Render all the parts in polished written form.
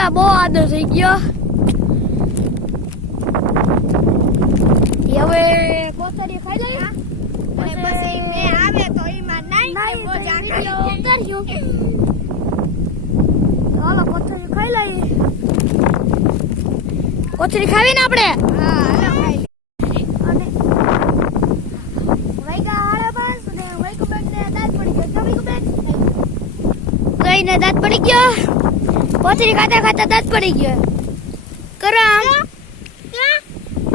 કરતા બહુ આદર થઈ ગયો. હવે કોથળી ખાઈ લઈએ અને પછી મેં આવે તો એમાં નાઈ મોજા ઉતાર્યું. હાલો કોથળી ખાઈ લઈએ. કોથળી ખાવી ને આપણે. હા હાલો ખાઈ અને વૈગા હાડા પાંચ ને વૈકુબેન ને દાંત પડી ગયો. તો વૈકુબેન કઈને દાંત પડી ગયો. કોથળી ખાતા ખાતા દાંત પડી ગયો. કરામ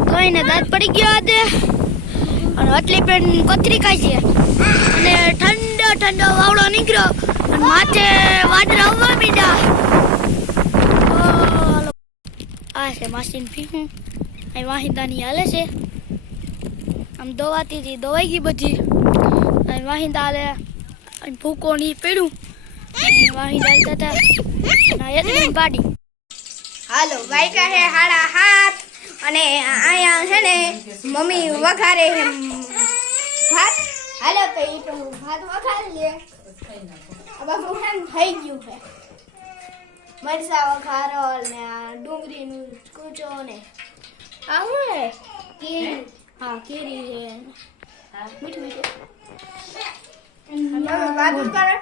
કઈને દાંત પડી ગયો તે. અને આટલી બેન કોથળી ખાઈ છે અને ઠંડો ઠંડો વાવડો નીકળ્યો અને માથે વાદળા આવવા મીડા. આ છે માસીન ભીહું. અહીં વાહિંદાની હાલે છે. આમ દોવાતી હતી દોવાઈ ગઈ બધી. અહીં વાહિંદા હાલે અને ભૂકો ની પીડું વાહિંદા હાલતા હતા યદની પાડી. હાલો વાયકા હે હાડા હાથ અને અહીંયા છે ને મમ્મી વઘારે હે ભાત. હાલો તો ઈ તો ભાત વઘારી લે. હવે હું એમ થઈ ગયું છે મરચા વઘારો ને ડુંગળીનું કૂચો ને આ શું હે કેરી. હા કેરી છે મીઠું મીઠું ભાત કરે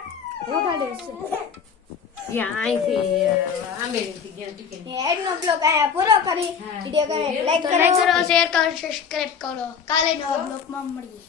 વઘારે છે. આજનો બ્લોગ અહીંયા પૂરો કરી વિડીયો લાઈક કરો શેર કરો સબસ્ક્રાઇબ કરો. કાલે નવા બ્લોગમાં મળીએ.